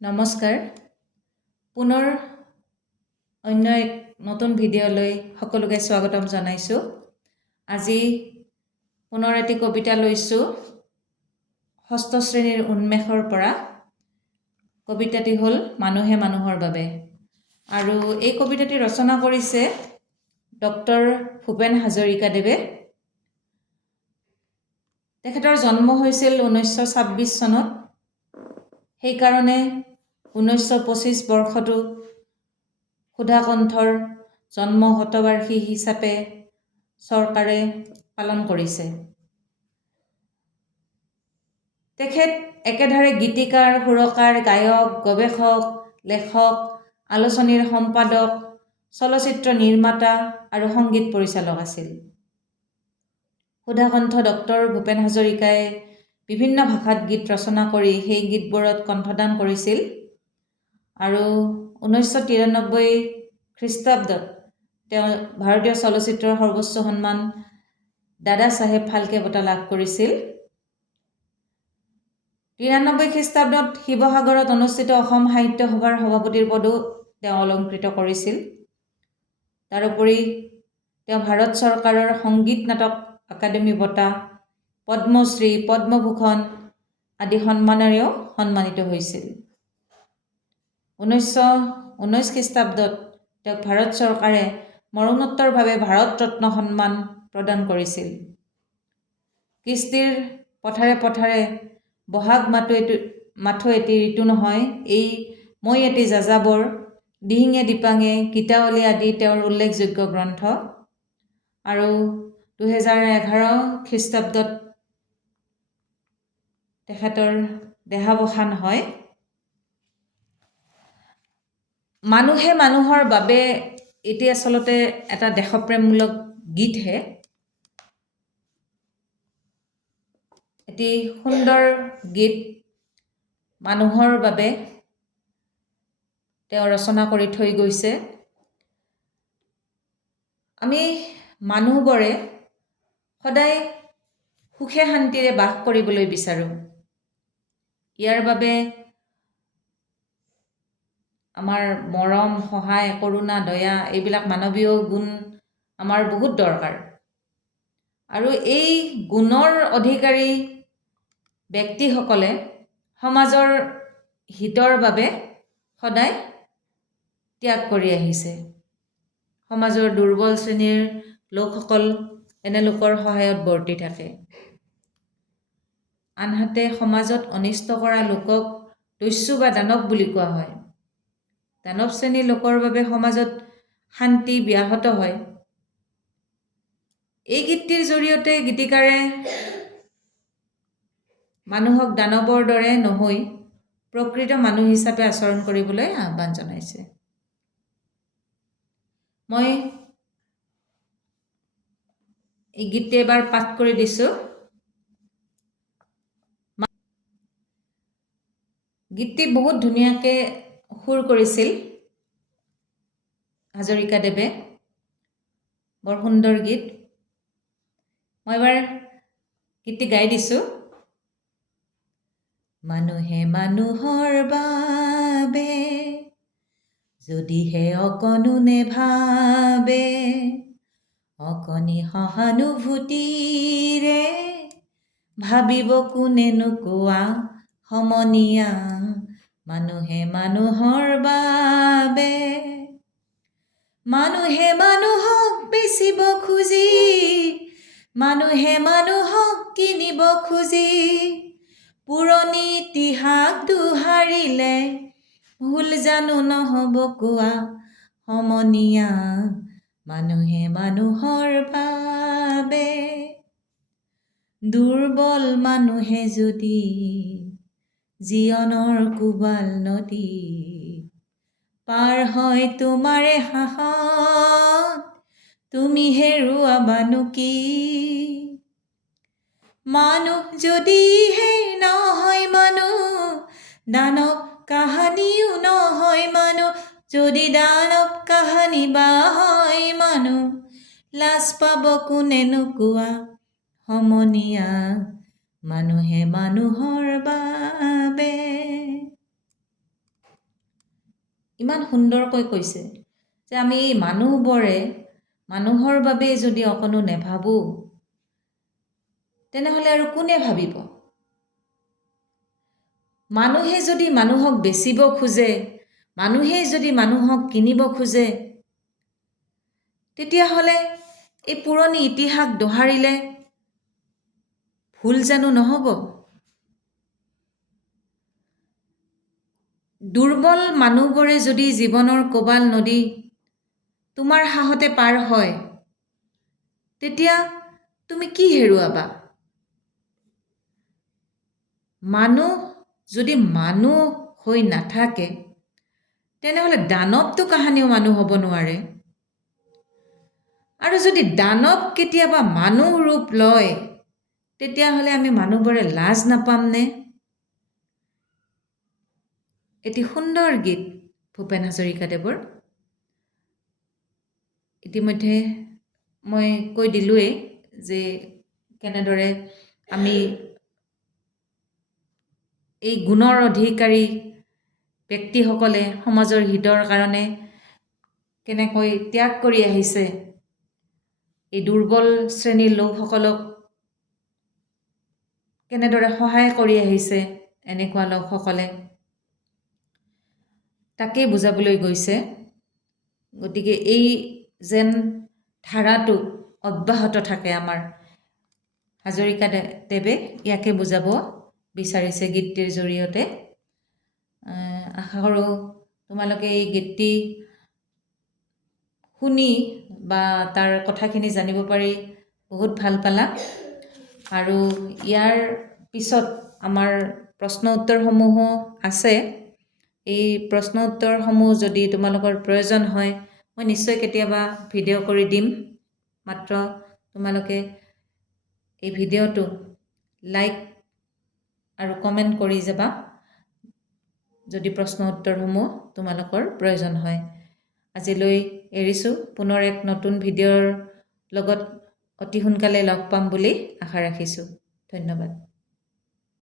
নমস্কাৰ পুনৰ অন্য এক নতুন ভিডিঅ'লৈ সকলোকে স্বাগতম জনাইছোঁ। আজি পুনৰ এটি কবিতা লৈছোঁ ষষ্ঠ শ্ৰেণীৰ উন্মেষৰ পৰা। কবিতাটি হ'ল মানুহে মানুহৰ বাবে, আৰু এই কবিতাটি ৰচনা কৰিছে ডক্টৰ ভূপেন হাজৰিকাদেৱে। তেখেতৰ জন্ম হৈছিল 1926 চনত। সেইকাৰণে 1925 বৰ্ষটো সুধাকণ্ঠৰ জন্ম শতবাৰ্ষিকী হিচাপে চৰকাৰে পালন কৰিছে। তেখেত একেধাৰে গীতিকাৰ, সুৰকাৰ, গায়ক, গৱেষক, লেখক, আলোচনীৰ সম্পাদক, চলচ্চিত্ৰ নিৰ্মাতা আৰু সংগীত পৰিচালক আছিল। সুধাকণ্ঠ ডক্টৰ ভূপেন হাজৰিকাই বিভিন্ন ভাষাত গীত ৰচনা কৰি সেই গীতবোৰত কণ্ঠদান কৰিছিল, আৰু 1993 খ্ৰীষ্টাব্দত তেওঁ ভাৰতীয় চলচ্চিত্ৰৰ সৰ্বোচ্চ সন্মান দাদা চাহেব ফাল্কে বঁটা লাভ কৰিছিল। 93 খ্ৰীষ্টাব্দত শিৱসাগৰত অনুষ্ঠিত অসম সাহিত্য সভাৰ সভাপতিৰ পদো তেওঁ অলংকৃত কৰিছিল। তাৰোপৰি তেওঁ ভাৰত চৰকাৰৰ সংগীত নাটক একাডেমী বঁটা, পদ্মশ্ৰী, পদ্মভূষণ আদি সন্মানেৰেও সন্মানিত হৈছিল। 1919 খ্ৰীষ্টাব্দত তেওঁক ভাৰত চৰকাৰে মৰণোত্তৰভাৱে ভাৰত ৰত্ন সন্মান প্ৰদান কৰিছিল। কৃষ্টিৰ পথাৰে পথাৰে বহাগ মাথো এটি ঋতু নহয়, এই মই এটি যাযাবৰ, দিহিঙে দিপাঙে, গীতাৱলী আদি তেওঁৰ উল্লেখযোগ্য গ্ৰন্থ। আৰু 2011 খ্ৰীষ্টাব্দত তেখেতৰ দেহাৱসান হয়। মানুহে মানুহৰ বাবে এটি আচলতে এটা দেশপ্ৰেমমূলক গীতহে। এটি সুন্দৰ গীত মানুহৰ বাবে তেওঁ ৰচনা কৰি থৈ গৈছে। আমি মানুহবোৰে সদায় সুখে শান্তিৰে বাস কৰিবলৈ বিচাৰোঁ। ইয়াৰ বাবে আমাৰ মৰম, সহায়, কৰোণা, দয়া এইবিলাক মানৱীয় গুণ আমাৰ বহুত দৰকাৰ। আৰু এই গুণৰ অধিকাৰী ব্যক্তিসকলে সমাজৰ হিতৰ বাবে সদায় ত্যাগ কৰি আহিছে। সমাজৰ দুৰ্বল শ্ৰেণীৰ লোকসকল এনে লোকৰ সহায়ত বৰ্তি থাকে। আনহাতে সমাজত অনিষ্ট কৰা লোকক দস্যু বা দানৱ বুলি কোৱা হয়। দানৱ শ্ৰেণীৰ লোকৰ বাবে সমাজত শান্তি ব্যাহত হয়। এই গীতটিৰ জৰিয়তে গীতিকাৰে মানুহক দানৱৰ দৰে নহৈ প্ৰকৃত মানুহ হিচাপে আচৰণ কৰিবলৈ আহ্বান জনাইছে। মই এই গীতটি এবাৰ পাঠ কৰি দিছোঁ। গীতটি বহুত ধুনীয়াকৈ সুৰ কৰিছিল হাজৰিকাদেৱে। বৰ সুন্দৰ গীত। মই এবাৰ গীতটি গাই দিছোঁ। মানুহে মানুহৰ বাবে যদিহে অকণো নেভাবে, অকণি সহানুভূতিৰে ভাবিব কোনেনো কোৱা সমনীয়া। মানুহে মানুহৰ বাবে, মানুহে মানুহক বেচিব খুজি, মানুহে মানুহক কিনিব খুজি, পুৰণি ইতিহাস দোহাৰিলে ভুল জানো নহ'ব কোৱা সমনীয়া। মানুহে মানুহৰ বাবে, দুৰ্বল মানুহে যদি জীৱনৰ কোবাল নদী পাৰ হয় তোমাৰে সাহত, তুমি হেৰুৱাবানো কি? মানুহ যদিহে নহয় মানুহ, দানৱ কাহানিও নহয় মানুহ। যদি দানৱ কাহানি বা হয় মানুহ, লাজ পাব কোনেনো কোৱা সমনীয়া। মানুহে মানুহৰ বাবে। ইমান সুন্দৰকৈ কৈছে যে আমি এই মানুহবোৰে মানুহৰ বাবে যদি অকণো নেভাবোঁ তেনেহ'লে আৰু কোনে ভাবিব? মানুহে যদি মানুহক বেচিব খোজে, মানুহে যদি মানুহক কিনিব খোজে, তেতিয়াহ'লে এই পুৰণি ইতিহাস দোহাৰিলে ভুল জানো নহ'ব? দুৰ্বল মানুহবোৰে যদি জীৱনৰ কোবাল নদী তোমাৰ সাহতে পাৰ হয়, তেতিয়া তুমি কি হেৰুৱাবা? মানুহ যদি মানুহ হৈ নাথাকে, তেনেহ'লে দানৱটো কাহানিও মানুহ হ'ব নোৱাৰে। আৰু যদি দানৱ কেতিয়াবা মানুহ ৰূপ লয়, তেতিয়াহ'লে আমি মানুহবোৰে লাজ নাপামনে? এটি সুন্দৰ গীত ভূপেন হাজৰিকাদেৱৰ। ইতিমধ্যে মই কৈ দিলোঁৱেই যে কেনেদৰে আমি এই গুণৰ অধিকাৰী ব্যক্তিসকলে সমাজৰ হিতৰ কাৰণে কেনেকৈ ত্যাগ কৰি আহিছে, এই দুৰ্বল শ্ৰেণীৰ লোকসকলক কেনেদৰে সহায় কৰি আহিছে এনেকুৱা লোকসকলে, তাকেই বুজাবলৈ গৈছে। গতিকে এই যেন ধাৰাটো অব্যাহত থাকে আমাৰ, হাজৰিকাদেৱে ইয়াকে বুজাব বিচাৰিছে গীতটিৰ জৰিয়তে। আশা কৰোঁ তোমালোকে এই গীতটি শুনি বা তাৰ কথাখিনি জানিব পাৰি বহুত ভাল পালা। আৰু ইয়াৰ পিছত আমাৰ প্ৰশ্ন উত্তৰসমূহো আছে। এই প্ৰশ্ন উত্তৰসমূহ যদি তোমালোকৰ প্ৰয়োজন হয়, মই নিশ্চয় কেতিয়াবা ভিডিঅ' কৰি দিম। মাত্ৰ তোমালোকে এই ভিডিঅ'টো লাইক আৰু কমেণ্ট কৰি যাবা যদি প্ৰশ্ন উত্তৰসমূহ তোমালোকৰ প্ৰয়োজন হয়। আজিলৈ এৰিছোঁ। পুনৰ এক নতুন ভিডিঅ'ৰ লগত অতি সোনকালে লগ পাম বুলি আশা ৰাখিছোঁ। ধন্যবাদ।